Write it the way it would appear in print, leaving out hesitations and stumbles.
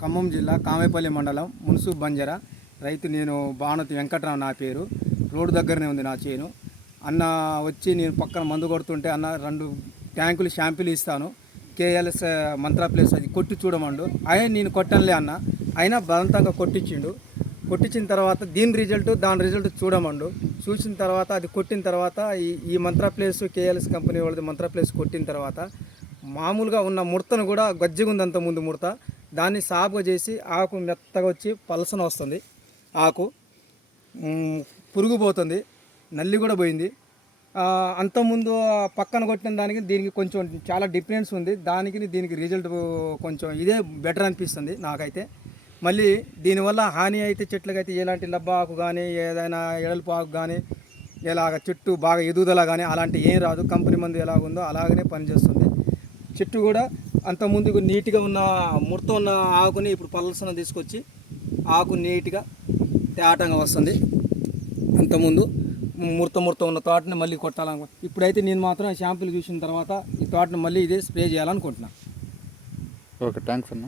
ఖమ్మం జిల్లా కామేపల్లి మండలం మున్సూబ్ బంజర రైతు. నేను బాణతి వెంకట్రావు నా పేరు. రోడ్డు దగ్గరనే ఉంది నా చేను. అన్న వచ్చి నేను పక్కన మందు కొడుతుంటే అన్న 2 ట్యాంకులు షాంపిల్ ఇస్తాను, కేఎల్ఎస్ మంత్రా ప్లేస్ అది కొట్టి చూడమండు. నేను కొట్టనులే అన్న, అయినా బలవంతంగా కొట్టించిండు. కొట్టించిన తర్వాత దాని రిజల్ట్ చూడమండు. చూసిన తర్వాత అది కొట్టిన తర్వాత ఈ మంత్రా ప్లేస్ కేఎల్ఎస్ కంపెనీ వాళ్ళది మంత్రా ప్లేస్ కొట్టిన తర్వాత మామూలుగా ఉన్న ముడతను కూడా గజ్జిగా ఉంది అంత ముందు ముడత, దాన్ని సాపుగా చేసి ఆకు మెత్తగా వచ్చి పలసన వస్తుంది. ఆకు పురుగు పోతుంది, నల్లి కూడా పోయింది. అంతకుముందు పక్కన కొట్టిన దానికి దీనికి కొంచెం చాలా డిఫరెన్స్ ఉంది. దీనికి రిజల్ట్ కొంచెం ఇదే బెటర్ అనిపిస్తుంది నాకైతే. మళ్ళీ దీనివల్ల హాని అయితే చెట్లకైతే ఎలాంటి లబ్బ ఆకు కానీ ఏదైనా ఎడల్పు ఆకు కానీ ఇలాగ చెట్టు బాగా ఎదుగుదల కానీ అలాంటి ఏం రాదు. కంపెనీ మందు ఎలాగుందో అలాగనే పనిచేస్తుంది. చెట్టు కూడా అంతకుముందు నీట్గా ఉన్న ముడత ఉన్న ఆకుని ఇప్పుడు పలసన తీసుకొచ్చి ఆకు నీట్గా తేటంగా వస్తుంది. అంతకుముందు ముడత ఉన్న తోటని మళ్ళీ కొట్టాలనుకో. ఇప్పుడైతే నేను మాత్రం షాంపుల్ చూసిన తర్వాత ఈ తోటని మళ్ళీ ఇదే స్ప్రే చేయాలనుకుంటున్నాను. ఓకే, థ్యాంక్స్ అన్న.